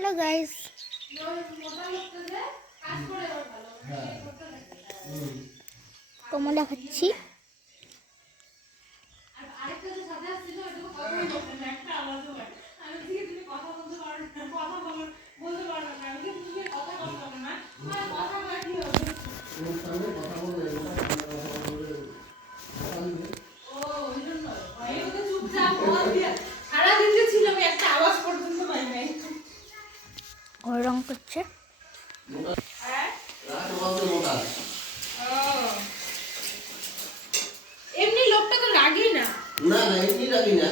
Hello guys, কমলা খাচ্ছি। ঘর রং করছে। এমনি লোকটা তো রাগি না। না না এমনি রাগি না,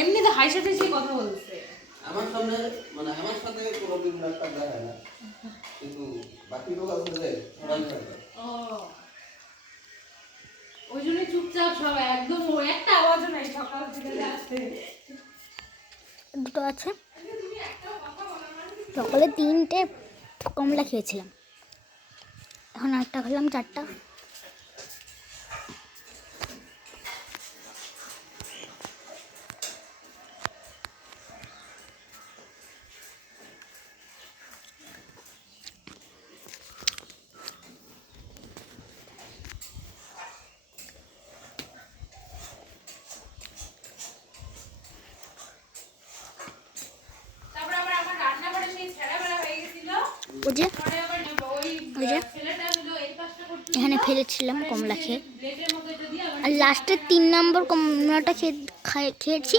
এমনি তো হাসি হাসি কথা বলছে আমার সামনে, মানে আমার সাথে কোনোদিন একটা দেখা না, কিন্তু বাকি লোক আছে যে সবাই থাকে। ওই জন্য চুপচাপ সবাই, একদম ও একটা আওয়াজও নাই সকাল থেকে আসতে। দুটো আছে, সকালে 3টে কমলা খেয়েছিলাম, এখন 8টা খেলাম, 4টা। এখানে ফেলেছিলাম কমলা খেয়ে, আর লাস্টের 3 নম্বর কমলাটা খেয়েছি,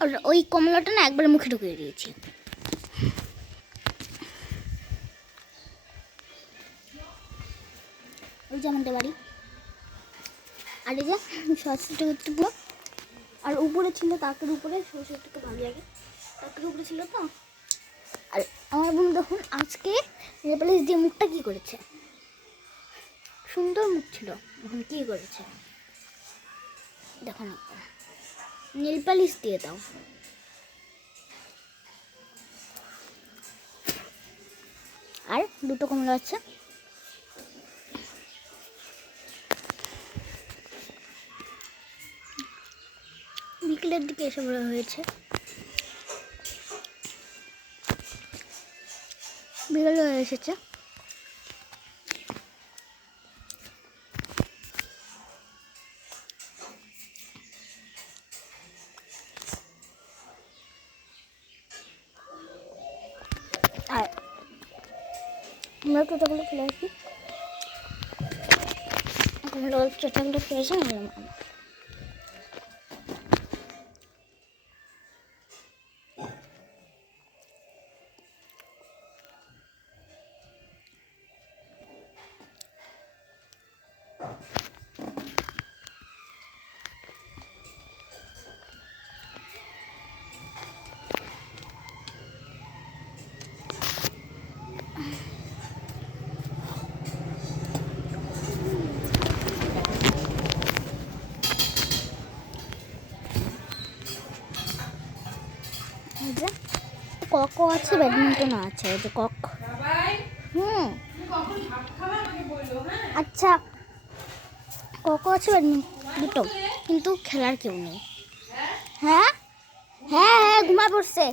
আর ওই কমলাটা না একবার মুখে ঢুকিয়ে দিয়েছি। ওই যে আমাদের বাড়ি, আর এই যে সরস্বতী, আর উপরে ছিল তাকের উপরে, সরস্বতীকে ভালো লাগে, তাকের উপরে ছিল তো। আর আমার বোন দেখুন আজকে নেল পালিশ দিয়ে মুখটা কী করেছে, সুন্দর মুখ ছিল, এখন কী করেছে দেখুন, নেল পালিশ দিয়ে দাও। আর 2টো কমলা আছে, বিকেলের দিকে এসে বড় হয়েছে, বিকেল হয়ে এসেছে। আর আমরা টোটাগুলো ফেলে আসি, টোটাগুলো ফেলে আসি নিলাম। কক আছে, ব্যাডমিন্টন আছে, এই যে কক। আচ্ছা, কক আছে, ব্যাডমিন্টন, দুটো, কিন্তু খেলার কেউ নেই। হ্যাঁ হ্যাঁ হ্যাঁ, ঘুমায় পড়ছে।